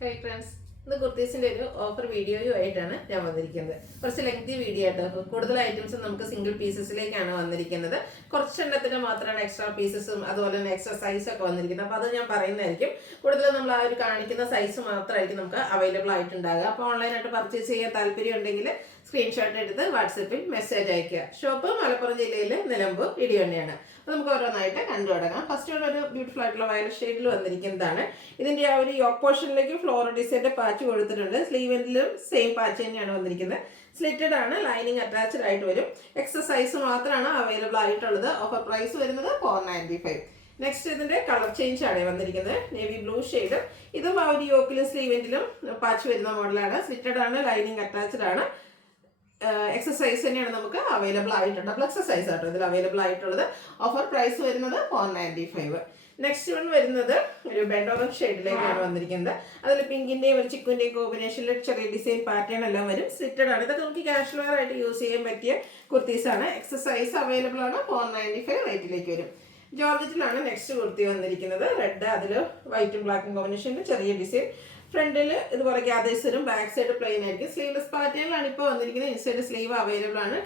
Hi friends, ഇന്ന് കുർത്തീസിൻ്റെ ഒരു offer വീഡിയോയുമായിട്ടാണ് ഞാൻ വന്നിരിക്കുന്നത്. കുറച്ച് ലെങ്തി വീഡിയോ ആയിട്ട് കൂടുതൽ ഐറ്റംസ് നമുക്ക് സിംഗിൾ പീസസിലേക്കാണ് വന്നിരിക്കുന്നത്. കുറച്ചെണ്ണത്തിന് മാത്രമാണ് എക്സ്ട്രാ പീസസും അതുപോലെ തന്നെ എക്സ്ട്രാ സൈസൊക്കെ വന്നിരിക്കുന്നത്. അപ്പോൾ അത് ഞാൻ പറയുന്നതായിരിക്കും. കൂടുതലും നമ്മൾ ആ ഒരു കാണിക്കുന്ന സൈസ് മാത്രമായിരിക്കും നമുക്ക് അവൈലബിൾ ആയിട്ടുണ്ടാകുക. അപ്പോൾ ഓൺലൈനായിട്ട് പർച്ചേസ് ചെയ്യാൻ താല്പര്യം ഉണ്ടെങ്കിൽ സ്ക്രീൻഷോട്ട് എടുത്ത് വാട്സപ്പിൽ മെസ്സേജ് അയക്കുക. ഷോപ്പ് മലപ്പുറം ജില്ലയിലെ നിലമ്പൂർ ഇടിവണ്ണയാണ്. അപ്പോൾ നമുക്ക് ഓരോന്നായിട്ട് കണ്ടു തുടങ്ങാം. ഫസ്റ്റ് ഒരു ബ്യൂട്ടിഫുൾ ആയിട്ടുള്ള വയലറ്റ് ഷെയ്ഡിൽ വന്നിരിക്കുന്നതാണ്. ഇതിൻ്റെ ആ ഒരു യോക്ക് പോർഷനിലേക്ക് ഫ്ലോറൽ ഡിസൈൻ്റെ പാച്ച് കൊടുത്തിട്ടുണ്ട്. സ്ലീവെന്റിലും സെയിം പാച്ച് തന്നെയാണ് വന്നിരിക്കുന്നത്. സ്ലിറ്റഡ് ആണ്, ലൈനിങ് അറ്റാച്ച്ഡ് ആയിട്ട് വരും. എക്സസൈസ് മാത്രമാണ് അവൈലബിൾ ആയിട്ടുള്ളത്. ഓഫർ പ്രൈസ് വരുന്നത് 495. നെക്സ്റ്റ് ഇതിൻ്റെ കളർ ചേഞ്ച് ആണ് വന്നിരിക്കുന്നത്. Navy blue shade. ഇതും ആ ഒരു യോക്കിലും സ്ലീവെന്റിലും പാച്ച് വരുന്ന മോഡലാണ്. സ്ലിറ്റഡ് ആണ്, ലൈനിങ് അറ്റാച്ച്ഡ് ആണ്. എക്സസൈസ് തന്നെയാണ് നമുക്ക് അവൈലബിൾ ആയിട്ടുണ്ട്. ഡബിൾ എക്സസൈസ് ആട്ടോ ഇതിൽ അവൈലബിൾ ആയിട്ടുള്ളത്. ഓഫർ പ്രൈസ് വരുന്നത് 495. നെക്സ്റ്റ് വൺ വരുന്നത് ഒരു ബെഡ് ഓറഞ്ച് ഷെയ്ഡിലേക്കാണ് വന്നിരിക്കുന്നത്. അതിൽ പിങ്കിൻ്റെയും ഒരു ചിക്കുൻ്റെയും കോമ്പിനേഷനിൽ ചെറിയ ഡിസൈൻ പാറ്റേൺ എല്ലാം വരും. സ്ലിറ്റഡ് ആണ്. ഇതൊക്കെ നമുക്ക് കാഷ്വൽ വെയർ ആയിട്ട് യൂസ് ചെയ്യാൻ പറ്റിയ കുർത്തീസാണ്. എക്സസൈസ് അവൈലബിൾ ആണ്. 495 റേറ്റിലേക്ക് വരും. ജോർജറ്റിലാണ് നെക്സ്റ്റ് കുർത്തി വന്നിരിക്കുന്നത്. റെഡ്, അതിൽ വൈറ്റും ബ്ലാക്കും കോമ്പിനേഷനിൽ ചെറിയ ഡിസൈൻ. ഫ്രണ്ടിൽ ഇതുപോലെ ഗ്യാദേഴ്സ് വരും. ബാക്ക് സൈഡ് പ്ലെയിൻ ആയിരിക്കും. സ്ലീവ്ലെസ് പാറ്റേണിലാണ് ഇപ്പോൾ വന്നിരിക്കുന്നത്. ഇൻസൈഡ് സ്ലീവ് അവൈലബിൾ ആണ്.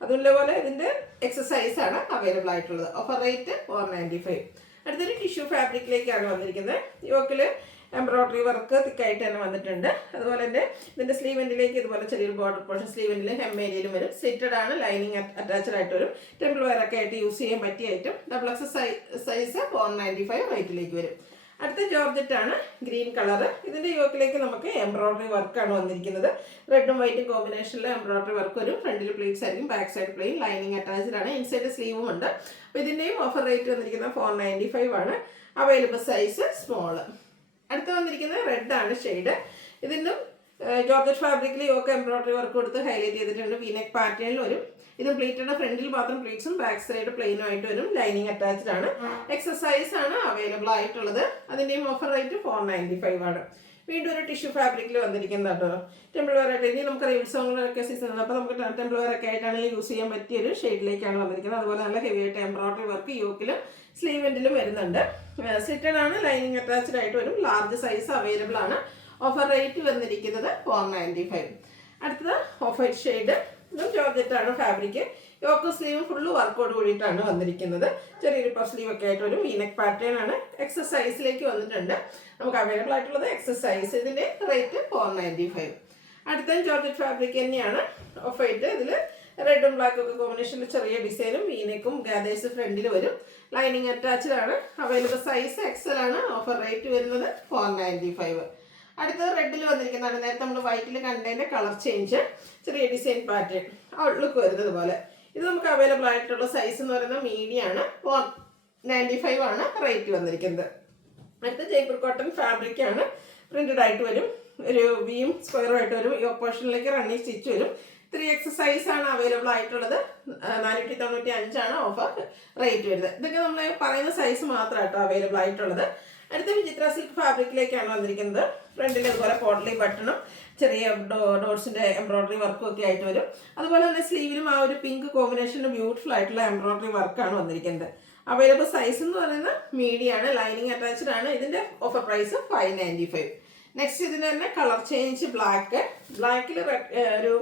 അതുപോലെ ഇതിൻ്റെ എക്സസൈസ് ആണ് അവൈലബിൾ ആയിട്ടുള്ളത്. Offer rate 495. അടുത്തൊരു ടിഷ്യൂ ഫാബ്രിക്കിലേക്കാണ് വന്നിരിക്കുന്നത്. യോക്കിൽ എംബ്രോയിഡറി വർക്ക് തിക്കായിട്ട് തന്നെ വന്നിട്ടുണ്ട്. അതുപോലെ തന്നെ ഇതിൻ്റെ സ്ലീവെൻറ്റിലേക്ക് ഇതുപോലെ ചെറിയൊരു ബോർഡർ പോർഷൻ സ്ലീവെൻറ്റിലും ഹെം ഏരിയയിലും വരും. സ്ലിറ്റഡ് ആണ്, ലൈനിങ് അറ്റാച്ച്ഡ് ആയിട്ട് വരും. ടെമ്പിൾ വെയർ ഒക്കെ ആയിട്ട് യൂസ് ചെയ്യാൻ പറ്റിയ ഐറ്റം. ഡബിൾ എക്സ് സൈസ് 495 റേറ്റിലേക്ക് വരും. അടുത്ത ജോർജറ്റ് ആണ്, ഗ്രീൻ കളർ. ഇതിൻ്റെ യോക്കിലേക്ക് നമുക്ക് എംബ്രോയിഡറി വർക്കാണ് വന്നിരിക്കുന്നത്. റെഡും വൈറ്റും കോമ്പിനേഷനിൽ എംബ്രോയിഡറി വർക്ക് വരും. ഫ്രണ്ടിൽ പ്ലേറ്റ്സ് ആയിരിക്കും, back side plain, lining attached ആണ്. ഇൻസൈഡ് സ്ലീവും ഉണ്ട്. അപ്പോൾ ഇതിൻ്റെയും ഓഫർ റേറ്റ് വന്നിരിക്കുന്നത് 495 ആണ്. Available size small. അടുത്ത് വന്നിരിക്കുന്നത് റെഡ് ആണ് ഷെയ്ഡ്. ഇതിൻ്റെ ജോർജറ്റ് ഫാബ്രിക്കിൽ യോക്ക് എംബ്രോയിഡറി വർക്ക് കൊടുത്ത് ഹൈലൈറ്റ് ചെയ്തിട്ടുണ്ട്. വീനെക്ക് പാറ്റേണിൽ വരും. ഇത് പ്ലീറ്റഡ്, ഫ്രണ്ടിൽ മാത്രം പ്ലീറ്റ്സും ബാക്ക് സൈഡ് പ്ലെയിനും ആയിട്ട് വരും. ലൈനിങ് അറ്റാച്ച്ഡ് ആണ്. എക്സസൈസ് ആണ് അവൈലബിൾ ആയിട്ടുള്ളത്. അതിൻ്റെയും ഓഫർ റേറ്റ് 495 ആണ്. വീണ്ടും ഒരു ടിഷ്യൂ ഫാബ്രിക്കിൽ വന്നിരിക്കുന്നത് കേട്ടോ. ടെമ്പിൾ വെയർ ആയിട്ട് ഇനി നമുക്ക് റിവിൽസോങ്ങളൊക്കെ സീസൺ ആണ്. അപ്പോൾ നമുക്ക് ടെമ്പിൾ വെയർ ഒക്കെ ആയിട്ടാണെങ്കിൽ യൂസ് ചെയ്യാൻ പറ്റിയൊരു ഷെയ്ഡിലേക്കാണ് വന്നിരിക്കുന്നത്. അതുപോലെ നല്ല ഹെവി ആയിട്ട് എംബ്രോയിഡറി വർക്ക് യോക്കിലും സ്ലീവെൻറ്റിലും വരുന്നുണ്ട്. സ്ലിറ്റഡ് ആണ്, ലൈനിങ് അറ്റാച്ച്ഡ് ആയിട്ട് വരും. ലാർജ് സൈസ് അവൈലബിൾ ആണ്. ഓഫർ റേറ്റ് വന്നിരിക്കുന്നത് 495. അടുത്തത് ഓഫ് വൈറ്റ് ഷെയ്ഡ്. ഇതും ജോർജറ്റ് ആണ് ഫാബ്രിക്. യോക്ക് സ്ലീവും ഫുള്ള് വർക്കോട് കൂടിയിട്ടാണ് വന്നിരിക്കുന്നത്. ചെറിയൊരു പഫ് സ്ലീവ് ഒക്കെ ആയിട്ട് ഒരു വീനെക്ക് പാറ്റേൺ ആണ്. എക്സസൈസിലേക്ക് വന്നിട്ടുണ്ട്. നമുക്ക് അവൈലബിൾ ആയിട്ടുള്ളത് എക്സസൈസ്. ഇതിൻ്റെ റേറ്റ് 495. അടുത്ത ജോർജറ്റ് ഫാബ്രിക് തന്നെയാണ്. Of white. ഇതിൽ റെഡും ബ്ലാക്കും ഒക്കെ കോമ്പിനേഷനിൽ ചെറിയ ഡിസൈനും വീനെക്കും ഗാദേഴ്സ് ഫ്രണ്ടിൽ വരും. ലൈനിങ് അറ്റാച്ച്ഡ് ആണ്. അവൈലബിൾ സൈസ് എക്സൽ ആണ്. ഓഫർ റേറ്റ് വരുന്നത് 495. അടുത്തത് റെഡിൽ വന്നിരിക്കുന്നതാണ്. നേരത്തെ നമ്മൾ വൈറ്റിൽ കണ്ടതിൻ്റെ കളർ ചേഞ്ച്, ചെറിയ ഡിസൈൻ പാറ്റേൺ ഔട്ട്ലുക്ക് വരുന്നത് പോലെ. ഇത് നമുക്ക് അവൈലബിൾ ആയിട്ടുള്ള സൈസ് എന്ന് പറയുന്നത് മീഡിയം ആണ്. 495 ആണ് റേറ്റ് വന്നിരിക്കുന്നത്. അടുത്ത ജയ്പൂർ കോട്ടൺ ഫാബ്രിക് ആണ്. പ്രിന്റഡ് ആയിട്ട് വരും. ഒരു വിയും സ്ക്വയറും ആയിട്ട് വരും. ഈ പോർഷനിലേക്ക് റണ്ണിങ് സ്റ്റിച്ച് വരും. 3X സൈസ് ആണ് അവൈലബിൾ ആയിട്ടുള്ളത്. 495 ആണ് ഓഫർ റേറ്റ് വരുന്നത്. ഇതൊക്കെ നമ്മൾ പറയുന്ന സൈസ് മാത്രമായിട്ടോ അവൈലബിൾ ആയിട്ടുള്ളത്. അടുത്ത വിചിത്ര സിൽക്ക് ഫാബ്രിക്കിലേക്കാണ് വന്നിരിക്കുന്നത്. ഫ്രണ്ടിൽ അതുപോലെ പോട്ട്ലി ബട്ടണും ചെറിയ ഡോട്ട്സിൻ്റെ എംബ്രോയിഡറി വർക്കും ഒക്കെ ആയിട്ട് വരും. അതുപോലെ തന്നെ സ്ലീവിലും ആ ഒരു പിങ്ക് കോമ്പിനേഷനിൽ ബ്യൂട്ടിഫുൾ ആയിട്ടുള്ള എംബ്രോയിഡറി വർക്കാണ് വന്നിരിക്കുന്നത്. അവൈലബിൾ സൈസ് എന്ന് പറയുന്നത് മീഡിയം ആണ്. ലൈനിങ് അറ്റാച്ച്ഡ് ആണ്. ഇതിൻ്റെ ഓഫർ പ്രൈസ് 595. നെക്സ്റ്റ് ഇതിന് തന്നെ കളർ ചേഞ്ച് ബ്ലാക്ക്. ബ്ലാക്കിൽ ഒരു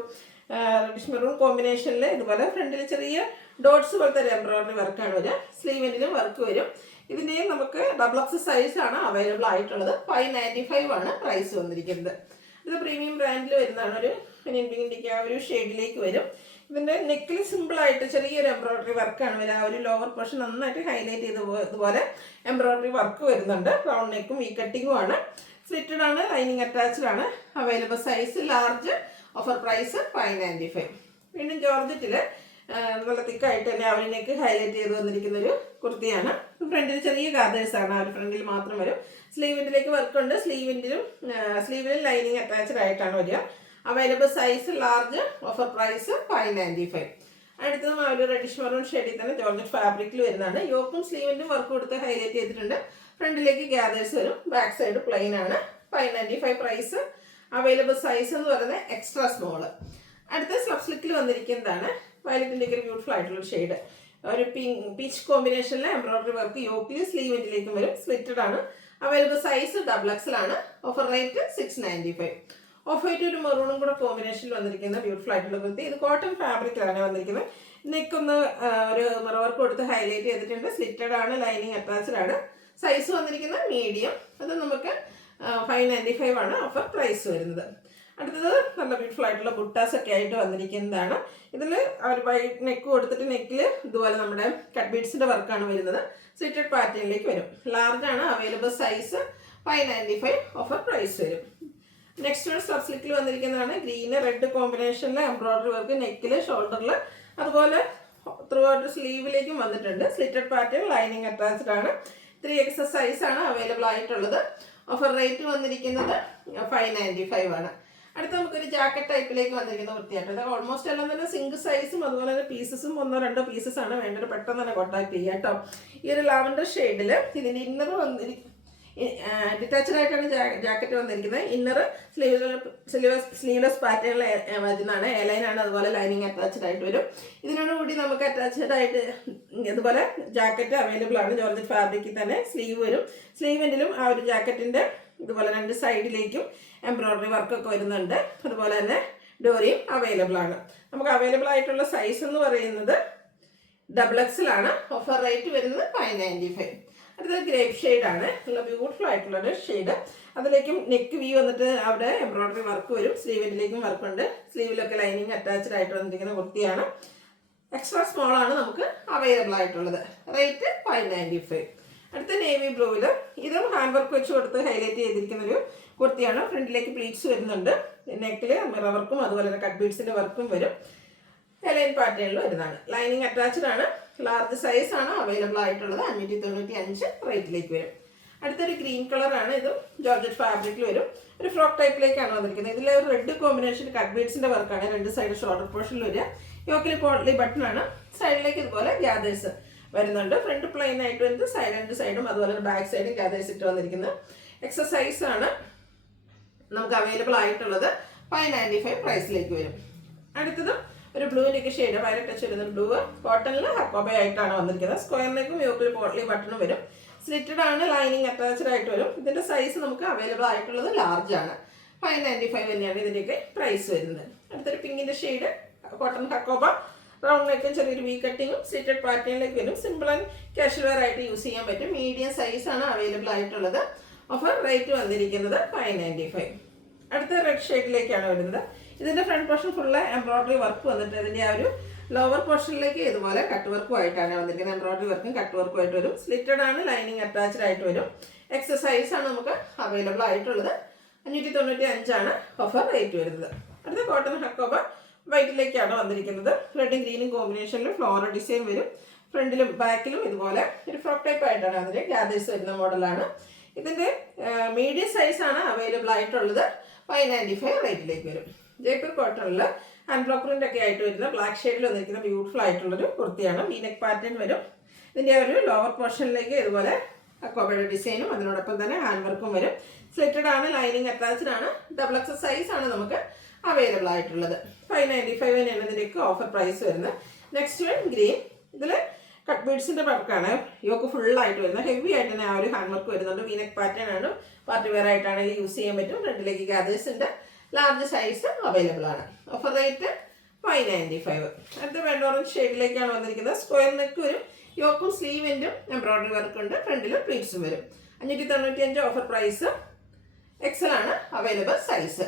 റെഡിഷ് മെറൂൺ കോമ്പിനേഷനിൽ ഇതുപോലെ ഫ്രണ്ടിൽ ചെറിയ ഡോട്ട്സ് പോലത്തെ ഒരു എംബ്രോയിഡറി വർക്കാണ് വരിക. സ്ലീവെന്റിലും വർക്ക് വരും. ഇതിൻ്റെയും നമുക്ക് ഡബിൾ എക്സ് സൈസ് ആണ് അവൈലബിൾ ആയിട്ടുള്ളത്. 595 ആണ് പ്രൈസ് വന്നിരിക്കുന്നത്. ഇത് പ്രീമിയം ബ്രാൻഡിൽ വരുന്നതാണ്. ഒരു പിങ്കിൻ്റെ ആ ഒരു ഷെയ്ഡിലേക്ക് വരും. ഇതിൻ്റെ നെക്കിൽ സിമ്പിളായിട്ട് ചെറിയൊരു എംബ്രോയിഡറി വർക്കാണ് വരിക. ആ ഒരു ലോവർ പോർഷൻ നന്നായിട്ട് ഹൈലൈറ്റ് ഇതുപോലെ എംബ്രോയിഡറി വർക്ക് വരുന്നുണ്ട്. റൗണ്ട് നെക്കും വി കട്ടിങ്ങും ആണ്. സ്ലിറ്റഡ് ആണ്, ലൈനിങ് അറ്റാച്ച്ഡ് ആണ്. Available size large. Offer price 595. വീണ്ടും ജോർജറ്റിൽ നല്ല തിക്കായിട്ട് തന്നെ അവരിലേക്ക് ഹൈലൈറ്റ് ചെയ്ത് വന്നിരിക്കുന്നൊരു കുർത്തിയാണ്. ഫ്രണ്ടിൽ ചെറിയ ഗാദേഴ്സ് ആണ്. ആ ഒരു ഫ്രണ്ടിൽ മാത്രം വരും. സ്ലീവിൻ്റിലേക്ക് വർക്കുണ്ട്. സ്ലീവിലും ലൈനിങ് അറ്റാച്ച്ഡ് ആയിട്ടാണ് വരിക. Available size large. Offer price 595. അടുത്തതും ആ ഒരു റെഡിഷ് മെറൂൺ ഷെയ്ഡിൽ തന്നെ ജോർജറ്റ് ഫാബ്രിക്കിൽ വരുന്നതാണ്. യോക്കും സ്ലീവിൻ്റും വർക്ക് കൊടുത്ത് ഹൈലൈറ്റ് ചെയ്തിട്ടുണ്ട്. ഫ്രണ്ടിലേക്ക് ഗാദേഴ്സ് വരും. ബാക്ക് സൈഡ് പ്ലെയിൻ ആണ്. 595 പ്രൈസ്. അവൈലബിൾ സൈസ് എന്ന് പറയുന്നത് എക്സ്ട്രാ സ്മോൾ. അടുത്ത സ്ലബ് സ്ലിക്കിൽ വന്നിരിക്കുന്നതാണ്. വയലറ്റിൻ്റെ ഒക്കെ ബ്യൂട്ടിഫുൾ ആയിട്ടുള്ള ഷെയ്ഡ്. ഒരു പീച്ച് കോമ്പിനേഷനിൽ എംബ്രോയിഡറി വർക്ക് യോക്കിൽ സ്ലീവെന്റിലേക്കും വരും. സ്ലിറ്റഡ് ആണ്. അവൈലബിൾ സൈസ് XXL ആണ്. Offer rate 695. ഓഫ് വൈറ്റ് ഒരു മെറൂണും കൂടെ കോമ്പിനേഷനിൽ വന്നിരിക്കുന്ന ബ്യൂട്ടിഫുൾ ആയിട്ടുള്ള കുർത്തി. ഇത് കോട്ടൺ ഫാബ്രിക്കിലാണ് വന്നിരിക്കുന്നത്. നെക്ക് ഒന്ന് ഒരു മിറർ വർക്ക് കൊടുത്ത് ഹൈലൈറ്റ് ചെയ്തിട്ടുണ്ട്. സ്ലിറ്റഡ് ആണ്, ലൈനിങ് അറ്റാച്ച്ഡ് ആണ്. സൈസ് വന്നിരിക്കുന്നത് മീഡിയം. അത് നമുക്ക് 595 ആണ് ഓഫർ പ്രൈസ് വരുന്നത്. അടുത്തത് നല്ല ബ്യൂട്ടിഫുൾ ആയിട്ടുള്ള ബുട്ടാസ് ഒക്കെ ആയിട്ട് വന്നിരിക്കുന്നതാണ്. ഇതിൽ ഒരു വൈറ്റ് നെക്ക് കൊടുത്തിട്ട് നെക്കിൽ ഇതുപോലെ നമ്മുടെ കട്ട് ബീഡ്സിന്റെ വർക്കാണ് വരുന്നത്. സ്ലിറ്റഡ് പാറ്റേണിലേക്ക് വരും. ലാർജ് ആണ്. അവൈലബിൾ സൈസ് 595 ഓഫർ പ്രൈസ് വരും. നെക്സ്റ്റ് വൺ സ്റ്റഫ് സ്ലിക്കിൽ വന്നിരിക്കുന്നതാണ്. ഗ്രീന് റെഡ് കോമ്പിനേഷനിൽ എംബ്രോയിഡറി വർക്ക് നെക്കിൽ, ഷോൾഡറിൽ, അതുപോലെ ത്രൂ ഔട്ട് സ്ലീവിലേക്കും വന്നിട്ടുണ്ട്. സ്ലിറ്റഡ് പാറ്റേൺ, ലൈനിങ് അറ്റാച്ച്ഡ് ആണ്. 3XS സൈസ് ആണ് അവൈലബിൾ ആയിട്ടുള്ളത്. ഓഫർ റേറ്റ് വന്നിരിക്കുന്നത് 595 ആണ്. അടുത്ത നമുക്കൊരു ജാക്കറ്റ് ടൈപ്പിലേക്ക് വന്നിരിക്കുന്ന വൃത്തിയായിട്ട്. അത് ഓൾമോസ്റ്റ് എല്ലാം തന്നെ സിംഗിൾ സൈസും അതുപോലെ തന്നെ പീസസും 1-2 പീസസ് ആണ് വേണ്ടത്. പെട്ടെന്ന് തന്നെ കോൺടാക്ട് ചെയ്യാം കേട്ടോ. ഈ ഒരു ലാവൻഡർ ഷെയ്ഡിൽ ഇതിൻ്റെ ഇന്നർ ഡിറ്റാച്ച്ഡ് ആയിട്ടാണ് ജാക്കറ്റ് വന്നിരിക്കുന്നത്. ഇന്നർ സ്ലീവ്ലെസ് പാറ്റേണിൽ വരുന്നതാണ്. എലൈനാണ്, അതുപോലെ ലൈനിങ് അറ്റാച്ച്ഡ് ആയിട്ട് വരും. ഇതിനോട് കൂടി നമുക്ക് അറ്റാച്ച്ഡ് ആയിട്ട് ഇതുപോലെ ജാക്കറ്റ് അവൈലബിൾ ആണ്. ജോർജറ്റ് ഫാബ്രിക്കിൽ തന്നെ സ്ലീവ് വരും. സ്ലീവിൻ്റെലും ആ ഒരു ജാക്കറ്റിൻ്റെ ഇതുപോലെ 2 സൈഡിലേക്കും എംബ്രോയിഡറി വർക്കൊക്കെ വരുന്നുണ്ട്. അതുപോലെ തന്നെ ഡോറിയും അവൈലബിൾ ആണ്. നമുക്ക് അവൈലബിൾ ആയിട്ടുള്ള സൈസ് എന്ന് പറയുന്നത് XXL ആണ്. ഓഫർ റേറ്റ് വരുന്നത് 595. അടുത്തത് ഗ്രേപ്പ് ഷെയ്ഡാണ്. നല്ല ബ്യൂട്ടിഫുൾ ആയിട്ടുള്ളൊരു ഷെയ്ഡ്. അതിലേക്കും നെക്ക് വി വന്നിട്ട് അവിടെ എംബ്രോയിഡറി വർക്ക് വരും. സ്ലീവിലേക്കും വർക്കുണ്ട്. സ്ലീവിലൊക്കെ ലൈനിങ് അറ്റാച്ച്ഡ് ആയിട്ട് വന്നിരിക്കുന്ന കുർത്തിയാണ്. എക്സ്ട്രാ സ്മോൾ ആണ് നമുക്ക് അവൈലബിൾ ആയിട്ടുള്ളത്. റേറ്റ് 595. അടുത്ത നേവി ബ്ലൂവിൽ ഇതും ഹാൻഡ് വർക്ക് വെച്ച് കൊടുത്ത് ഹൈലൈറ്റ് ചെയ്തിരിക്കുന്നൊരു കുർത്തിയാണ്. ഫ്രണ്ടിലേക്ക് പ്ലീറ്റ്സ് വരുന്നുണ്ട്. നെക്കിൽ മിറർ വർക്കും അതുപോലെ തന്നെ കട്ട് ബീഡ്സിൻ്റെ വർക്കും വരും. എലൈൻ പാറ്റേണിൽ വരുന്നതാണ്. ലൈനിങ് അറ്റാച്ച്ഡ് ആണ്. ലാർജ് സൈസ് ആണ് അവൈലബിൾ ആയിട്ടുള്ളത്. 595 റേറ്റിലേക്ക് വരും. അടുത്തൊരു ഗ്രീൻ കളറാണ്. ഇതും ജോർജറ്റ് ഫാബ്രിക്കിൽ വരും. ഒരു ഫ്രോക്ക് ടൈപ്പിലേക്കാണ് വന്നിരിക്കുന്നത്. ഇതിലെ ഒരു റെഡ് കോമ്പിനേഷൻ കട്ട് ബീഡ്സിൻ്റെ വർക്കാണ്. 2 സൈഡ് ഷോൾഡർ പോർഷനിൽ വരിക. യോക്കിൽ പോട്ട്ലി ബട്ടൺ ആണ്. സൈഡിലേക്ക് ഇതുപോലെ ഗ്യാദേഴ്സ് വരുന്നുണ്ട്. ഫ്രണ്ട് പ്ലെയിൻ ആയിട്ട് വരുന്നത്. രണ്ട് സൈഡും അതുപോലെ ബാക്ക് സൈഡും ഗ്യാദേഴ്സ് ഇട്ട് വന്നിരിക്കുന്നത്. എക്സസൈസ് ആണ് നമുക്ക് അവൈലബിൾ ആയിട്ടുള്ളത്. 595 പ്രൈസിലേക്ക് വരും. അടുത്തത് ഒരു ബ്ലൂവിൻ്റെയൊക്കെ ഷെയ്ഡ് വയലറ്റ് ടച്ച് വരുന്ന ബ്ലൂ കോട്ടണിൽ ഹക്കോബ ആയിട്ടാണ് വന്നിരിക്കുന്നത്. സ്ക്വയർ നെക്കും യോക്കിൽ പോട്ട്ലി ബട്ടണും വരും. സ്ലിറ്റഡ് ആണ്, ലൈനിങ് അറ്റാച്ച്ഡ് ആയിട്ട് വരും. ഇതിൻ്റെ സൈസ് നമുക്ക് അവൈലബിൾ ആയിട്ടുള്ളത് ലാർജ് ആണ്. 595 തന്നെയാണ് ഇതിൻ്റെയൊക്കെ പ്രൈസ് വരുന്നത്. അടുത്തൊരു പിങ്കിൻ്റെ ഷെയ്ഡ് കോട്ടൺ ഹക്കോബ, റൗണ്ട് നെക്കും ചെറിയൊരു വി കട്ടിങ്ങും സ്ലിറ്റഡ് പാറ്റേണിലേക്ക് വരും. സിമ്പിൾ ആൻഡ് കാഷ്വൽ വെയർ ആയിട്ട് യൂസ് ചെയ്യാൻ പറ്റും. മീഡിയം സൈസ് ആണ് അവൈലബിൾ ആയിട്ടുള്ളത്. ഓഫർ റേറ്റ് വന്നിരിക്കുന്നത് 595. അടുത്ത റെഡ് ഷെയ്ഡിലേക്കാണ് വരുന്നത്. ഇതിൻ്റെ front portion full embroidery work വന്നിട്ട് ഇതിൻ്റെ ആ ഒരു ലോവർ പോർഷനിലേക്ക് ഇതുപോലെ കട്ട് വർക്കും ആയിട്ടാണ് വന്നിരിക്കുന്നത്. എംബ്രോയിഡറി വർക്കും കട്ട് വർക്കും ആയിട്ട് വരും. സ്ലിറ്റഡ് ആണ്, ലൈനിങ് അറ്റാച്ച്ഡ് ആയിട്ട് വരും. എക്സസൈസ് ആണ് നമുക്ക് അവൈലബിൾ ആയിട്ടുള്ളത്. 595 ആണ് ഓഫർ റേറ്റ് വരുന്നത്. അടുത്ത കോട്ടൺ ഹക്കോബ വൈറ്റിലേക്കാണ് വന്നിരിക്കുന്നത്. റെഡും ഗ്രീനും കോമ്പിനേഷനിൽ ഫ്ലോറൽ ഡിസൈൻ വരും. ഫ്രണ്ടിലും ബാക്കിലും ഇതുപോലെ ഒരു ഫ്രോക്ക് ടൈപ്പ് ആയിട്ടാണ് അതിൻ്റെ ഗ്യാദേഴ്സ് വരുന്ന മോഡലാണ്. ഇതിൻ്റെ മീഡിയം സൈസ് ആണ് അവൈലബിൾ ആയിട്ടുള്ളത്. 595 റേറ്റിലേക്ക് വരും. ജയ്പൂർ കോട്ടണിൽ ഹാൻഡ് ബ്ലോക്ക് പ്രിന്റ് ഒക്കെ ആയിട്ട് വരുന്ന ബ്ലാക്ക് ഷെയ്ഡിൽ വന്നിരിക്കുന്ന ബ്യൂട്ടിഫുൾ ആയിട്ടുള്ളൊരു കുർത്തിയാണ്. വീനെക്ക് പാറ്റേൺ വരും. ഇതിൻ്റെ ഒരു ലോവർ പോർഷനിലേക്ക് ഇതുപോലെ അക്കോബയുടെ ഡിസൈനും അതിനോടൊപ്പം തന്നെ ഹാൻഡ് വർക്കും വരും. സ്ലിറ്റഡ് ആണ്, ലൈനിങ് അറ്റാച്ച്ഡ് ആണ്. XXL സൈസ് ആണ് നമുക്ക് അവൈലബിൾ ആയിട്ടുള്ളത്. 595 തന്നെയാണ് ഇതിൻ്റെയൊക്കെ ഓഫർ പ്രൈസ് വരുന്നത്. Next one green. ഇതിൽ കട്ട് ബീഡ്സിൻ്റെ വർക്കാണ്. യോക്ക് ഫുള്ളായിട്ട് വരുന്നത്. ഹെവി ആയിട്ട് തന്നെ ആ ഒരു ഹാൻഡ് വർക്ക് വരുന്നുണ്ട്. വീനെക്ക് പാറ്റേൺ ആണ്. പാർട്ടി വെയർ ആയിട്ടാണെങ്കിൽ യൂസ് ചെയ്യാൻ പറ്റും. ഫ്രണ്ടിലേക്ക് ഗ്യാദേഴ്സ് ഉണ്ട്. ലാർജ് സൈസ് അവൈലബിൾ ആണ്. Offer rate 595. അടുത്ത റെഡ് ഓറഞ്ച് ഷെയ്ഡിലേക്കാണ് വന്നിരിക്കുന്നത്. സ്ക്വയർ നെക്ക് വരും. യോക്കും സ്ലീവിൻ്റും എംബ്രോയിഡറി വർക്കുണ്ട്. ഫ്രണ്ടിലും പ്ലീറ്റ്സും വരും. 595 ഓഫർ പ്രൈസ്. XL ആണ് അവൈലബിൾ സൈസ്.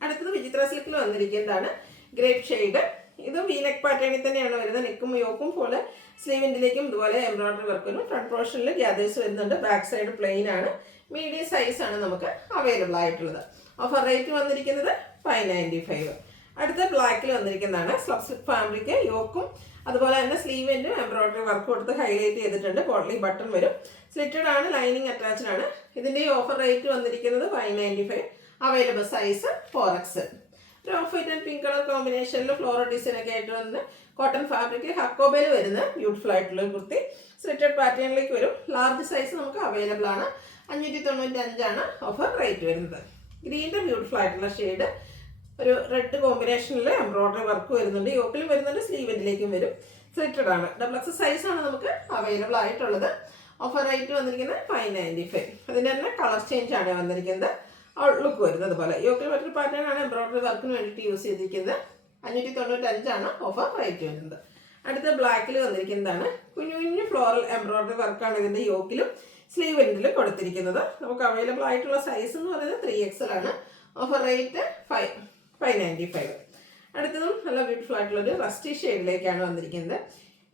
അടുത്തത് വിചിത്ര സിൽക്കിൽ വന്നിരിക്കുന്നതാണ്. Grape shade. ഇത് വീനെക്ക് പാറ്റേണിൽ തന്നെയാണ് വരുന്നത്. നെക്കും യോക്കും പോലെ സ്ലീവിൻ്റിലേക്കും ഇതുപോലെ എംബ്രോയിഡറി വർക്ക് വരും. ഫ്രണ്ട് പോർഷനിൽ ഗ്യാദേഴ്സ് വരുന്നുണ്ട്. ബാക്ക് സൈഡ് പ്ലെയിൻ ആണ്. മീഡിയം സൈസ് ആണ് നമുക്ക് അവൈലബിൾ ആയിട്ടുള്ളത്. ഓഫർ റേറ്റ് വന്നിരിക്കുന്നത് 595. അടുത്ത ബ്ലാക്കിൽ വന്നിരിക്കുന്നതാണ്. സ്ലബ് ഫാബ്രിക് യോക്കും അതുപോലെ തന്നെ സ്ലീവിൻ്റെ എംബ്രോയിഡറി വർക്ക് കൊടുത്ത് ഹൈലൈറ്റ് ചെയ്തിട്ടുണ്ട്. പോട്ട്ലി ബട്ടൺ വരും. സ്ലിറ്റഡ് ആണ്, ലൈനിങ് അറ്റാച്ച്ഡ് ആണ്. ഇതിൻ്റെ ഓഫർ റേറ്റ് വന്നിരിക്കുന്നത് 595. Available size 4XL. ഒരു off white and pink colour കോമ്പിനേഷനിൽ ഫ്ലോറൽ ഡിസൈൻ ഒക്കെ ആയിട്ട് വന്ന് കോട്ടൺ ഫാബ്രിക് ഹക്കോബയിൽ വരുന്ന ബ്യൂട്ടിഫുൾ ആയിട്ടുള്ള കുർത്തി. സ്ലിറ്റഡ് പാറ്റേണിലേക്ക് വരും. ലാർജ് സൈസ് നമുക്ക് അവൈലബിൾ ആണ്. 595 ആണ് ഓഫർ റേറ്റ് വരുന്നത്. ഗ്രീൻ്റെ ബ്യൂട്ടിഫുൾ ആയിട്ടുള്ള ഷെയ്ഡ്. ഒരു റെഡ് കോമ്പിനേഷനിൽ എംബ്രോയിഡറി വർക്ക് വരുന്നുണ്ട്. യോക്കിലും വരുന്നുണ്ട്, സ്ലീവിൻ്റിലേക്കും വരും. സ്ലിറ്റഡ് ആണ്. XXL സൈസ് ആണ് നമുക്ക് അവൈലബിൾ ആയിട്ടുള്ളത്. ഓഫർ റേറ്റ് വന്നിരിക്കുന്നത് 595. അതിൻ്റെ തന്നെ കളർ ചേഞ്ച് ആണ് വന്നിരിക്കുന്നത്. ഔട്ട്ലുക്ക് വരുന്നത് പോലെ യോക്കിൽ മറ്റൊരു പാറ്റേൺ ആണ് എംബ്രോയിഡറി വർക്കിന് വേണ്ടിയിട്ട് യൂസ് ചെയ്തിരിക്കുന്നത്. 595 ഓഫർ റേറ്റ് വരുന്നത്. അടുത്ത ബ്ലാക്കിൽ വന്നിരിക്കുന്നതാണ്. കുഞ്ഞു കുഞ്ഞു ഫ്ലോറൽ എംബ്രോയിഡറി വർക്കാണ് ഇതിൻ്റെ യോക്കിലും സ്ലീവ് എൻഡിലും കൊടുത്തിരിക്കുന്നത്. നമുക്ക് അവൈലബിൾ ആയിട്ടുള്ള സൈസ് എന്ന് പറയുന്നത് 3XL ആണ്. Offer rate 595. അടുത്തതും നല്ല ബ്യൂട്ടിഫുൾ ആയിട്ടുള്ളൊരു റസ്റ്റി ഷെയ്ഡിലേക്കാണ് വന്നിരിക്കുന്നത്.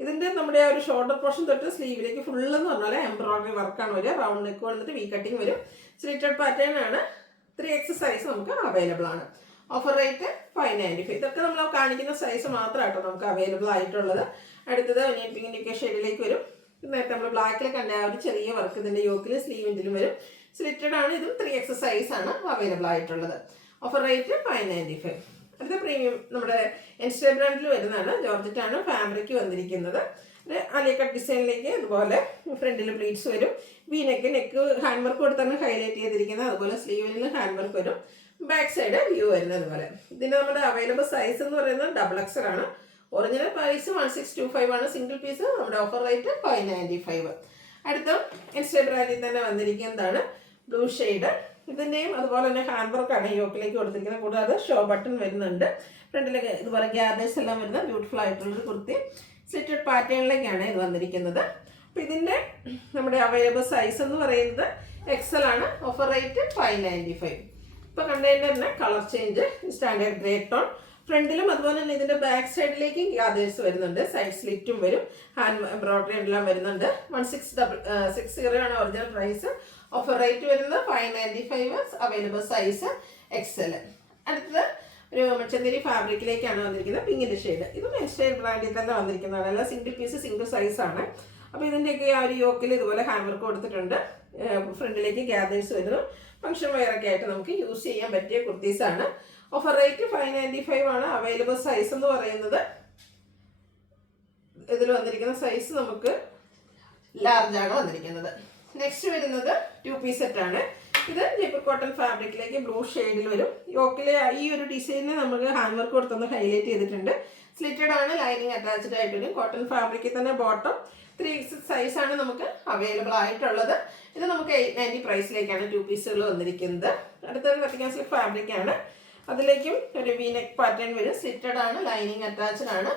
ഇതിൻ്റെ നമ്മുടെ ഒരു ഷോൾഡർ പോർഷൻ തൊട്ട് സ്ലീവിലേക്ക് ഫുള്ളെന്ന് പറഞ്ഞാൽ എംബ്രോയിഡറി വർക്കാണ് വരിക. റൗണ്ട് നെക്ക് വന്നിട്ട് വി കട്ടിങ് വരും. സ്ലിറ്റഡ് പാറ്റേൺ ആണ്. 3X സൈസ് നമുക്ക് അവൈലബിൾ ആണ്. Offer rate 595. ഇതൊക്കെ നമ്മൾ കാണിക്കുന്ന സൈസ് മാത്രമായിട്ടോ നമുക്ക് അവൈലബിൾ ആയിട്ടുള്ളത്. അടുത്തത് ഒനിയൻ പിങ്കിൻ്റെയൊക്കെ ഷെയ്ഡിലേക്ക് വരും. നേരത്തെ നമ്മൾ ബ്ലാക്കിൽ കണ്ട ആ ഒരു ചെറിയ വർക്ക് ഇതിൻ്റെ യോക്കിൽ സ്ലീവിൻ്റിലും വരും. സ്ലിറ്റഡ് ആണ്. ഇതും 3X സൈസ് ആണ് അവൈലബിൾ ആയിട്ടുള്ളത്. Offer rate 595. അടുത്ത പ്രീമിയം നമ്മുടെ ഇൻസ്റ്റ ബ്രാൻഡിൽ വരുന്നതാണ്. ജോർജറ്റാണ് ഫാബ്രിക് വന്നിരിക്കുന്നത്. അലിയ കട്ട് ഡിസൈനിലേക്ക് ഇതുപോലെ ഫ്രണ്ടിൽ പ്ലീറ്റ്സ് വരും. നെക്ക് ഹാൻഡ് വർക്ക് കൊടുത്താണ് ഹൈലൈറ്റ് ചെയ്തിരിക്കുന്നത്. അതുപോലെ സ്ലീവിൽ ഹാൻഡ് വർക്ക് വരും. ബാക്ക് സൈഡ് വ്യൂ വരുന്നത് പോലെ. ഇതിൻ്റെ നമ്മുടെ അവൈലബിൾ സൈസ് എന്ന് പറയുന്നത് XXL ആണ്. ഒറിജിനൽ പ്രൈസ് 1625 ആണ്. സിംഗിൾ പീസ് നമ്മുടെ ഓഫർ റേറ്റ് 595. അടുത്ത ഇൻസ്റ്റ ബ്രാൻഡിൽ തന്നെ വന്നിരിക്കുന്നതാണ് ബ്ലൂ ഷെയ്ഡ്. ഇതിൻ്റെയും അതുപോലെ തന്നെ ഹാൻഡ് വർക്കാണ് യോക്കിലേക്ക് കൊടുത്തിരിക്കുന്നത്. കൂടാതെ ഷോ ബട്ടൺ വരുന്നുണ്ട്. ഫ്രണ്ടിലേക്ക് ഇതുപോലെ ഗ്യാദേഴ്സ് എല്ലാം വരുന്ന ബ്യൂട്ടിഫുൾ ആയിട്ടുള്ളൊരു കുർത്തി. സ്ലിറ്റഡ് പാറ്റേണിലേക്കാണ് ഇത് വന്നിരിക്കുന്നത്. അപ്പോൾ ഇതിൻ്റെ നമ്മുടെ അവൈലബിൾ സൈസ് എന്ന് പറയുന്നത് XL ആണ്. Offer rate 595. ഇപ്പോൾ കണ്ടതിൻ്റെ തന്നെ colour change standard grey tone. ഫ്രണ്ടിലും അതുപോലെ തന്നെ ഇതിൻ്റെ ബാക്ക് സൈഡിലേക്കും ഗ്യാദേഴ്സ് വരുന്നുണ്ട്. സൈഡ് സ്ലിറ്റും വരും. ഹാൻഡ് എംബ്രോയിഡറി എല്ലാം വരുന്നുണ്ട്. 1660 ആണ് ഒറിജിനൽ പ്രൈസ്. ഓഫർ റേറ്റ് വരുന്നത് 595. Available size XL. അടുത്തത് ഒരു മച്ചന്തേരി ഫാബ്രിക്കിലേക്കാണ് വന്നിരിക്കുന്നത്. പിങ്കിൻ്റെ ഷെയ്ഡ്. ഇത് മെൻസ്റ്റൈൽ ബ്രാൻഡിൽ തന്നെ വന്നിരിക്കുന്നതാണ്. എല്ലാം സിംഗിൾ പീസ് സിംഗിൾ സൈസാണ്. അപ്പോൾ ഇതിൻ്റെയൊക്കെ ആ ഒരു യോക്കിൽ ഇതുപോലെ ഹാൻഡ് വർക്ക് കൊടുത്തിട്ടുണ്ട്. ഫ്രണ്ടിലേക്ക് ഗ്യാദേഴ്സ് വരുന്നു. ഫംഗ്ഷൻ വെയറൊക്കെ ആയിട്ട് നമുക്ക് യൂസ് ചെയ്യാൻ പറ്റിയ കുർത്തീസാണ്. ഓഫർ റേറ്റ് 595 ആണ്. അവൈലബിൾ സൈസ് എന്ന് പറയുന്നത് ഇതിൽ വന്നിരിക്കുന്ന സൈസ് നമുക്ക് ലാർജ് ആണ് വന്നിരിക്കുന്നത്. നെക്സ്റ്റ് വരുന്നത് 2 പീസ് സെറ്റാണ്. ഇത് ജയ്പൂർ കോട്ടൺ ഫാബ്രിക്കിലേക്ക് ബ്ലൂ ഷെയ്ഡിൽ വരും. യോക്കിലെ ഈ ഒരു ഡിസൈനിന് നമുക്ക് ഹാൻഡ് വർക്ക് കൊടുത്തൊന്ന് ഹൈലൈറ്റ് ചെയ്തിട്ടുണ്ട്. സ്ലിറ്റഡ് ആണ്. ലൈനിങ് അറ്റാച്ച്ഡ് ആയിട്ട് വരും. കോട്ടൺ ഫാബ്രിക്കിൽ തന്നെ ബോട്ടം 3X സൈസ് ആണ് നമുക്ക് അവൈലബിൾ ആയിട്ടുള്ളത്. ഇത് നമുക്ക് 890 പ്രൈസിലേക്കാണ് 2 പീസുകൾ വന്നിരിക്കുന്നത്. അടുത്തൊരു വെർട്ടിക്കൽ സിൽക്ക് ഫാബ്രിക് ആണ്. അതിലേക്കും ഒരു നെക്ക് പാറ്റേൺ വരും. സ്ലിറ്റഡ് ആണ്. ലൈനിങ് അറ്റാച്ച്ഡ് ആണ്.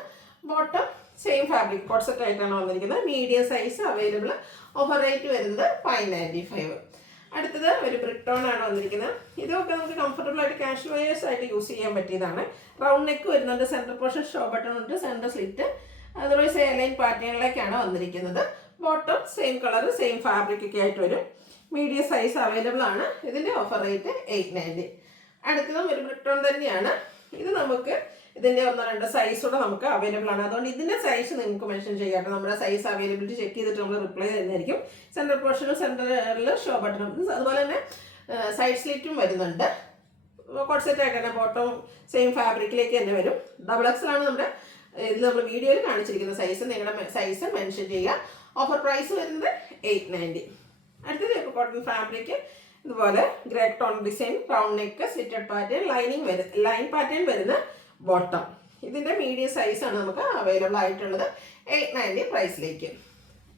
Bottom same fabric coat set ആയിട്ടാണ് വന്നിരിക്കുന്നത്. Medium size available. Offer rate വരുന്നത് 595. അടുത്തത് ഒരു ബ്രിട്ടോൺ ആണ് വന്നിരിക്കുന്നത്. ഇതൊക്കെ നമുക്ക് കംഫർട്ടബിൾ ആയിട്ട് കാഷ്വൽ വെയേഴ്സ് ആയിട്ട് യൂസ് ചെയ്യാൻ പറ്റിയതാണ്. റൗണ്ട് നെക്ക് വരുന്നുണ്ട്. സെൻറ്റർ പോർഷൻ ഷോ ബട്ടൺ ഉണ്ട്. Centre slit. അതർവൈസ് എയർലൈൻ പാറ്റേണിലേക്കാണ് വന്നിരിക്കുന്നത്. Bottom same colour same fabric ഒക്കെ ആയിട്ട് വരും. മീഡിയം സൈസ് അവൈലബിൾ ആണ്. ഇതിൻ്റെ ഓഫർ റേറ്റ് 890. അടുത്തതും ഒരു ബ്രിട്ടോൺ തന്നെയാണ്. ഇത് നമുക്ക് ഇതിൻ്റെ 1-2 സൈസൂടെ നമുക്ക് അവൈലബിൾ ആണ്. അതുകൊണ്ട് ഇതിൻ്റെ സൈസ് നിങ്ങൾക്ക് മെൻഷൻ ചെയ്യാം. നമ്മുടെ സൈസ് അവൈലബിലിറ്റി ചെക്ക് ചെയ്തിട്ട് നമ്മൾ റിപ്ലൈ തരുന്നതായിരിക്കും. സെൻറ്റർ പോർഷനും സെൻറ്ററിൽ ഷോ ബട്ടണും അതുപോലെ തന്നെ സൈഡ് സ്ലിറ്റും വരുന്നുണ്ട്. കോട്ട് സെറ്റ് ആയിട്ട് തന്നെ ബോട്ടം സെയിം ഫാബ്രിക്കിലേക്ക് തന്നെ വരും. XXL ആണ് നമ്മുടെ ഇതിൽ നമ്മൾ വീഡിയോയിൽ കാണിച്ചിരിക്കുന്ന സൈസ്. നിങ്ങളുടെ സൈസ് മെൻഷൻ ചെയ്യുക. ഓഫർ പ്രൈസ് വരുന്നത് 890. അടുത്തത് കോട്ടൺ ഫാബ്രിക് ഇതുപോലെ grey tone design round neck slitted pattern line pattern വരുന്ന ബോട്ടം. ഇതിൻ്റെ മീഡിയം സൈസാണ് നമുക്ക് അവൈലബിൾ ആയിട്ടുള്ളത് 890 പ്രൈസിലേക്ക്.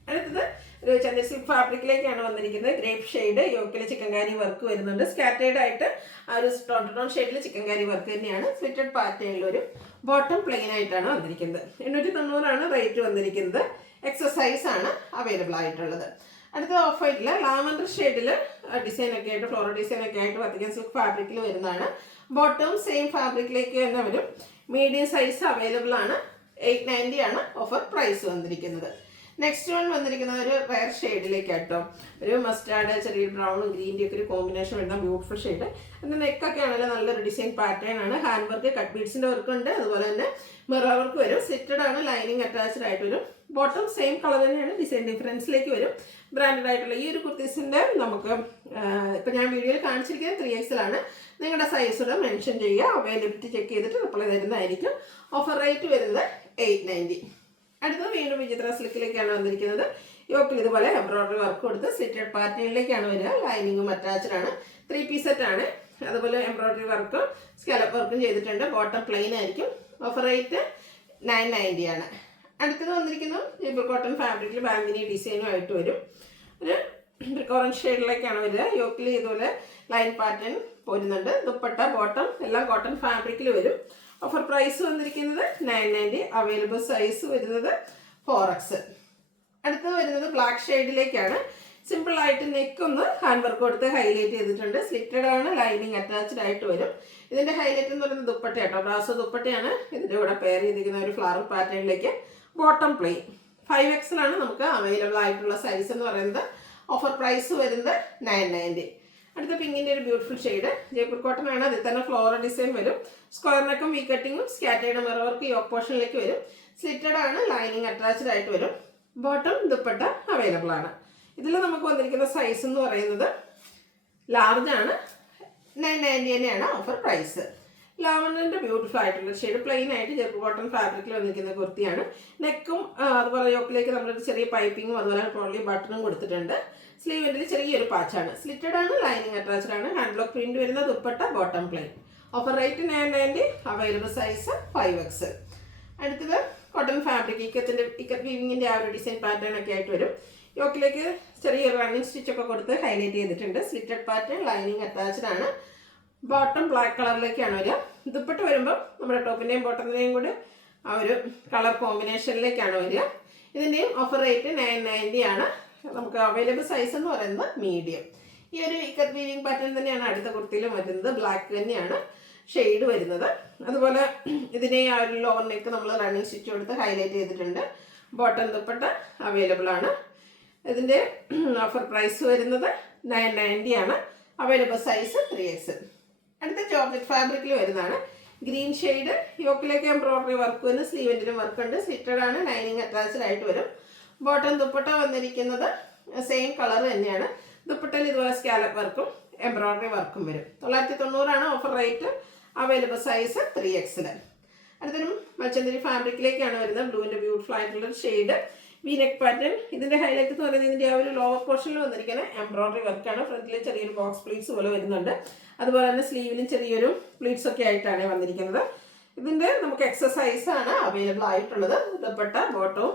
അടുത്തത് ഒരു ചന്ദന സിൽക്ക് ഫാബ്രിക്കിലേക്കാണ് വന്നിരിക്കുന്നത്. Grape shade. യോക്കിൽ ചിക്കൻകാരി വർക്ക് വരുന്നുണ്ട്. സ്കാറ്റേർഡ് ആയിട്ട് ആ ഒരു ടോൺ ഷെയ്ഡിൽ ചിക്കൻകാരി വർക്ക് തന്നെയാണ്. സ്ലിറ്റഡ് പാറ്റേണിൽ ഒരു ബോട്ടം പ്ലെയിൻ ആയിട്ടാണ് വന്നിരിക്കുന്നത്. 890 ആണ് റേറ്റ് വന്നിരിക്കുന്നത്. എക്സസൈസ് ആണ് അവൈലബിൾ ആയിട്ടുള്ളത്. അടുത്ത ഓഫ് വൈറ്റിൽ ലാവൻഡർ ഷെയ്ഡിൽ ഡിസൈനൊക്കെ ആയിട്ട് ഫ്ലോറൽ ഡിസൈനൊക്കെ ആയിട്ട് വെർട്ടിക്കൽ സിൽക്ക് ഫാബ്രിക്കിൽ വരുന്നതാണ്. ബോട്ടം സെയിം ഫാബ്രിക്കിലേക്ക് തന്നെ വരും. മീഡിയം സൈസ് അവൈലബിൾ ആണ്. 890 ആണ് ഓഫർ പ്രൈസ് വന്നിരിക്കുന്നത്. നെക്സ്റ്റ് വൺ വന്നിരിക്കുന്നത് ഒരു റയർ ഷെയ്ഡിലേക്കാട്ടോ. ഒരു മസ്റ്റാർഡ് ചെറിയ ബ്രൗണും ഗ്രീൻ്റെ ഒക്കെ ഒരു കോമ്പിനേഷൻ വരുന്ന ബ്യൂട്ടിഫുൾ ഷെയ്ഡ്. അതിൻ്റെ നെക്കൊക്കെ ആണെങ്കിലും നല്ലൊരു ഡിസൈൻ പാറ്റേൺ ആണ്. ഹാൻഡ് വർക്ക് കട്ട് ബീഡ്സിൻ്റെ വർക്ക് ഉണ്ട്. അതുപോലെ തന്നെ മിറർ വർക്ക് വരും. സ്ലിറ്റഡ് ആണ്. ലൈനിങ് അറ്റാച്ച്ഡ് ആയിട്ട് വരും. ബോട്ടം സെയിം കളർ തന്നെയാണ്. ഡിസൈൻ ഡിഫറൻസിലേക്ക് വരും. ബ്രാൻഡഡ് ആയിട്ടുള്ള ഈ ഒരു കുർത്തീസിൻ്റെ നമുക്ക് ഇപ്പം ഞാൻ വീഡിയോയിൽ കാണിച്ചിരിക്കുന്നത് 3XL ആണ്. നിങ്ങളുടെ സൈസൂടെ മെൻഷൻ ചെയ്യുക. അവൈലബിലിറ്റി ചെക്ക് ചെയ്തിട്ട് റിപ്ലൈ തരുന്നതായിരിക്കും. ഓഫർ റേറ്റ് വരുന്നത് 890. അടുത്തത് വീണ്ടും വിചിത്ര സിൽക്കിലേക്കാണ് വന്നിരിക്കുന്നത്. യോക്കിൽ ഇതുപോലെ എംബ്രോയിഡറി വർക്ക് കൊടുത്ത് സ്ലിറ്റഡ് പാറ്റേണിലേക്കാണ് വരിക. ലൈനിങ്ങും അറ്റാച്ച്ഡ് ആണ്. 3 പീസ് സെറ്റ് ആണ്. അതുപോലെ എംബ്രോയിഡറി വർക്കും സ്കാലപ്പ് വർക്കും ചെയ്തിട്ടുണ്ട്. ബോട്ടം പ്ലെയിൻ ആയിരിക്കും. ഓഫർ റേറ്റ് 990 ആണ്. അടുത്തത് വന്നിരിക്കുന്നത് ജയ്പൂർ കോട്ടൺ ഫാബ്രിക്കിൽ ബാങ്കിനി ഡിസൈനും ആയിട്ട് വരും. ഒരു ഓറഞ്ച് ഷെയ്ഡിലേക്കാണ് വരിക. യോക്കിൽ ഇതുപോലെ ലൈൻ പാറ്റേൺ പോരുന്നുണ്ട്. ദുപ്പട്ട ബോട്ടം എല്ലാം കോട്ടൺ ഫാബ്രിക്കിൽ വരും. ഓഫർ പ്രൈസ് വന്നിരിക്കുന്നത് 990. അവൈലബിൾ സൈസ് വരുന്നത് 4X. അടുത്തത് വരുന്നത് ബ്ലാക്ക് ഷെയ്ഡിലേക്കാണ്. സിമ്പിളായിട്ട് നെക്ക് ഒന്ന് ഹാൻഡ് വർക്ക് കൊടുത്ത് ഹൈലൈറ്റ് ചെയ്തിട്ടുണ്ട്. സ്ലിറ്റഡ് ആണ്, ലൈനിങ് അറ്റാച്ച്ഡ് ആയിട്ട് വരും. ഇതിൻ്റെ ഹൈലൈറ്റ് എന്ന് പറയുന്നത് ദുപ്പട്ട കേട്ടോ. ബ്രാസോ ദുപ്പട്ടയാണ് ഇതിൻ്റെ കൂടെ പെയർ ചെയ്തിരിക്കുന്ന ഒരു ഫ്ലവർ പാറ്റേണിലേക്ക്. ബോട്ടം പ്ലെയിൻ 5X നമുക്ക് അവൈലബിൾ ആയിട്ടുള്ള സൈസ് എന്ന് പറയുന്നത്. ഓഫർ പ്രൈസ് വരുന്നത് 990. അടുത്ത പിങ്കിൻ്റെ ഒരു ബ്യൂട്ടിഫുൾ ഷെയ്ഡ് ജയ്പൂർ കോട്ടൺ ആണ്. അതിൽ തന്നെ ഫ്ലോറൽ ഡിസൈൻ വരും. സ്ക്വയർ നെക്കും വി കട്ടിങ്ങും സ്കാറ്റേർഡ് മിറർ വർക്ക് യോക്ക് പോർഷനിലേക്ക് വരും. സ്ലിറ്റഡ് ആണ്, ലൈനിങ് അറ്റാച്ച്ഡ് ആയിട്ട് വരും. ബോട്ടം ദുപ്പട്ട അവൈലബിൾ ആണ്. ഇതിൽ നമുക്ക് വന്നിരിക്കുന്ന സൈസ് എന്ന് പറയുന്നത് ലാർജ് ആണ്. 990 തന്നെയാണ് ഓഫർ പ്രൈസ്. ലാവൻഡറിൻ്റെ ബ്യൂട്ടിഫുൾ ആയിട്ടുള്ള ഷെയ്ഡ് പ്ലെയിൻ ആയിട്ട് ജയ്പൂർ കോട്ടൺ ഫാബ്രിക്കിൽ വന്നിരിക്കുന്ന കുർത്തിയാണ്. നെക്കും അതുപോലെ യോക്കിലേക്ക് നമ്മളൊരു ചെറിയ പൈപ്പിങ്ങും അതുപോലെ പോളി ബട്ടണും കൊടുത്തിട്ടുണ്ട്. സ്ലീവിൻ്റെ ചെറിയൊരു പാച്ചാണ്. സ്ലിറ്റഡ് ആണ്, ലൈനിങ് അറ്റാച്ച്ഡ് ആണ്. ഹാൻഡ് ബ്ലോക്ക് പ്രിന്റ് വരുന്ന dupatta bottom plain. Offer rate 990. Available size 5X. അടുത്തത് കോട്ടൺ ഫാബ്രിക് ഇക്കത്ത് വീവിങ്ങിൻ്റെ ആ ഒരു ഡിസൈൻ പാറ്റേൺ ഒക്കെ ആയിട്ട് വരും. യോക്കിലേക്ക് ചെറിയൊരു റണ്ണിങ് സ്റ്റിച്ചൊക്കെ കൊടുത്ത് ഹൈലൈറ്റ് ചെയ്തിട്ടുണ്ട്. സ്ലിറ്റഡ് പാറ്റേൺ, ലൈനിങ് അറ്റാച്ച്ഡ് ആണ്. ബോട്ടം ബ്ലാക്ക് കളറിലേക്കാണ് വരിക. ദുപ്പട്ട വരുമ്പോൾ നമ്മുടെ ടോപ്പിൻ്റെയും ബോട്ടത്തിൻ്റെയും കൂടി ആ ഒരു കളർ കോമ്പിനേഷനിലേക്കാണ് വരിക. ഇതിൻ്റെയും ഓഫർ റേറ്റ് 990 ആണ്. നമുക്ക് അവൈലബിൾ സൈസ് എന്ന് പറയുന്നത് മീഡിയം. ഈ ഒരു ഇക്കത്ത് വീവിങ് പാറ്റേൺ തന്നെയാണ് അടുത്ത കുർത്തിയിലും വരുന്നത്. ബ്ലാക്ക് തന്നെയാണ് ഷെയ്ഡ് വരുന്നത്. അതുപോലെ ഇതിനെ ആ ഒരു ലോവർ നെക്ക് നമ്മൾ റണ്ണിങ് സ്റ്റിച്ച് കൊടുത്ത് ഹൈലൈറ്റ് ചെയ്തിട്ടുണ്ട്. ബോട്ടം ദുപ്പട്ട അവൈലബിൾ ആണ്. ഇതിൻ്റെ ഓഫർ പ്രൈസ് വരുന്നത് 990 ആണ്. Available size 3X. അടുത്ത ജോർജറ്റ് ഫാബ്രിക്കിൽ വരുന്നതാണ്. ഗ്രീൻ ഷെയ്ഡ് യോക്കിലേക്ക് എംബ്രോയിഡറി വർക്ക് വന്ന് സ്ലീവെൻറ്റിലും വർക്ക് ഉണ്ട്. സ്ലിറ്റഡ് ആണ്, ലൈനിങ് അറ്റാച്ച്ഡ് ആയിട്ട് വരും. ബോട്ടം ദുപ്പട്ട വന്നിരിക്കുന്നത് സെയിം കളർ തന്നെയാണ്. ദുപ്പട്ടയിൽ ഇതുപോലെ സ്കാലപ്പ് വർക്കും എംബ്രോയിഡറി വർക്കും വരും. 990 ആണ് offer rate. Available size 3X. അടുത്തൊരു മച്ചന്തിരി ഫാബ്രിക്കിലേക്കാണ് വരുന്നത്. ബ്ലൂവിൻ്റെ ബ്യൂട്ടിഫുൾ ആയിട്ടുള്ള ഷെയ്ഡ് വീനെക്ക് പാറ്റേൺ. ഇതിൻ്റെ ഹൈലൈറ്റ് എന്ന് പറയുന്നത് ഇതിൻ്റെ ആ ഒരു ലോവർ പോർഷനിൽ വന്നിരിക്കുന്ന എംബ്രോയിഡറി വർക്കാണ്. ഫ്രണ്ടിൽ ചെറിയൊരു ബോക്സ് പ്ലീറ്റ്സ് പോലെ വരുന്നുണ്ട്. അതുപോലെ തന്നെ സ്ലീവിലും ചെറിയൊരു പ്ലീറ്റ്സ് ഒക്കെ ആയിട്ടാണ് വന്നിരിക്കുന്നത്. ഇതിൻ്റെ നമുക്ക് എക്സസൈസ് ആണ് അവൈലബിൾ ആയിട്ടുള്ളത്. ദുപ്പട്ട ബോട്ടവും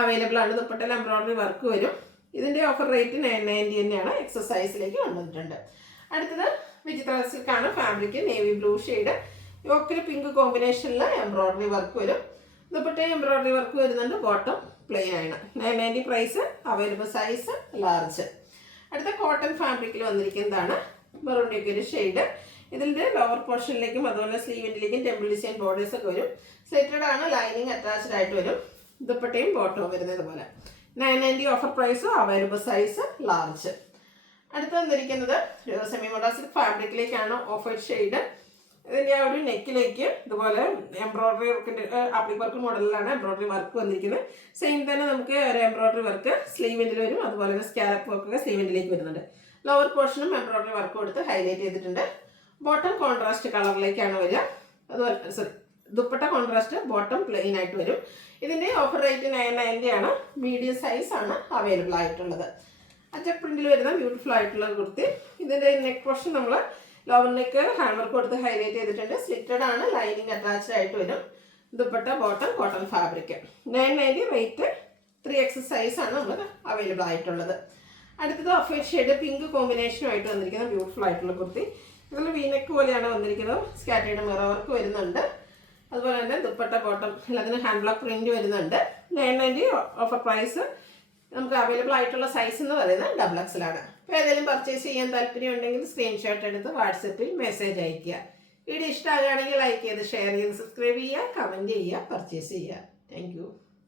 അവൈലബിൾ ആണ്. ദുപ്പട്ടയിൽ എംബ്രോയിഡറി വർക്ക് വരും. ഇതിൻ്റെ ഓഫർ റേറ്റ് 990 തന്നെയാണ്. എക്സസൈസിലേക്ക് കൊണ്ടുവന്നിട്ടുണ്ട്. അടുത്തത് വെജിറ്റബിൾ സിൽക്കാണ്. Fabric navy blue shade. യോക്കിൽ പിങ്ക് കോമ്പിനേഷനിൽ എംബ്രോയിഡറി വർക്ക് വരും. ദുപ്പട്ടയിൽ എംബ്രോയിഡറി വർക്ക് വരുന്നുണ്ട്. ബോട്ടം പ്ലെയിൻ ആണ്. 990 പ്രൈസ്. Available size large. അടുത്ത കോട്ടൺ ഫാബ്രിക്കിൽ വന്നിരിക്കുന്നതാണ്. മെറൂണിയൊക്കെ ഒരു ഷെയ്ഡ്. ഇതിൻ്റെ ലോവർ പോർഷനിലേക്കും അതുപോലെ സ്ലീവിൻ്റിലേക്കും ടെമ്പിൾ ഡിസൈൻ ബോർഡേഴ്സ് ഒക്കെ വരും. സ്ലിറ്റഡ് ആണ്, ലൈനിങ് അറ്റാച്ച്ഡ് ആയിട്ട് വരും. ദുപ്പട്ടയും ബോട്ടവും വരുന്നത് പോലെ. 990 offer price. Available size large. അടുത്ത് വന്നിരിക്കുന്നത് സെമി മോഡാസിക് ഫാബ്രിക്കിലേക്കാണ്. Off shade. ഇതിൻ്റെ ആ ഒരു നെക്കിലേക്ക് ഇതുപോലെ എംബ്രോയിഡറി വർക്കിൻ്റെ ആപ്ലിക് വർക്ക് മോഡലിലാണ് എംബ്രോയിഡറി വർക്ക് വന്നിരിക്കുന്നത്. സെയിം തന്നെ നമുക്ക് ഒരു എംബ്രോയിഡറി വർക്ക് സ്ലീവിൻ്റെ വരും. അതുപോലെ തന്നെ സ്കാലപ്പ് വർക്കൊക്കെ സ്ലീവിൻ്റിലേക്ക് വരുന്നുണ്ട്. ലോവർ പോർഷനും എംബ്രോയിഡറി വർക്ക് കൊടുത്ത് ഹൈലൈറ്റ് ചെയ്തിട്ടുണ്ട്. ബോട്ടം കോൺട്രാസ്റ്റ് കളറിലേക്കാണ് വരിക. അതുപോലെ ദുപ്പട്ട കോൺട്രാസ്റ്റ്, ബോട്ടം പ്ലെയിൻ ആയിട്ട് വരും. ഇതിൻ്റെ ഓഫർ റേറ്റ് 990 ആണ്. മീഡിയം സൈസ് ആണ് അവൈലബിൾ ആയിട്ടുള്ളത്. അച്ചക് പ്രിന്റിൽ വരുന്ന ബ്യൂട്ടിഫുൾ ആയിട്ടുള്ള കുർത്തി. ഇതിൻ്റെ നെക്ക് പോർഷൻ നമ്മൾ ലോവർ നെക്ക് ഹാൻഡ് വർക്ക് കൊടുത്ത് ഹൈലൈറ്റ് ചെയ്തിട്ടുണ്ട്. സ്ലിറ്റഡ് ആണ്, ലൈനിങ് അറ്റാച്ച്ഡ് ആയിട്ട് വരും. Dupatta bottom cotton fabric. 990 rate. 3X size ആണ് നമുക്ക് അവൈലബിൾ ആയിട്ടുള്ളത്. അടുത്തത് ഓഫ് ഷെയ്ഡ് പിങ്ക് കോമ്പിനേഷനുമായിട്ട് വന്നിരിക്കുന്ന ബ്യൂട്ടിഫുൾ ആയിട്ടുള്ള കുർത്തി. ഇതിൽ വീനെക്ക് പോലെയാണ് വന്നിരിക്കുന്നത്. സ്കാറ്റേർഡ് മിറർ വർക്ക് വരുന്നുണ്ട്. അതുപോലെ തന്നെ ദുപ്പട്ട ബോട്ടം എല്ലാത്തിനും ഹാൻഡ് ബ്ലോക്ക് പ്രിന്റ് വരുന്നുണ്ട്. 990 ഓഫർ പ്രൈസ്. നമുക്ക് അവൈലബിൾ ആയിട്ടുള്ള സൈസ് എന്ന് പറയുന്നത് XXL ആണ്. അപ്പോൾ ഏതെങ്കിലും പർച്ചേസ് ചെയ്യാൻ താല്പര്യം ഉണ്ടെങ്കിൽ സ്ക്രീൻഷോട്ട് എടുത്ത് വാട്സപ്പിൽ മെസ്സേജ് അയയ്ക്കുക. വീഡിയോ ഇഷ്ടമാകുകയാണെങ്കിൽ ലൈക്ക് ചെയ്ത് ഷെയർ ചെയ്ത് സബ്സ്ക്രൈബ് ചെയ്യുക, കമൻറ്റ് ചെയ്യുക, പർച്ചേസ് ചെയ്യുക. താങ്ക്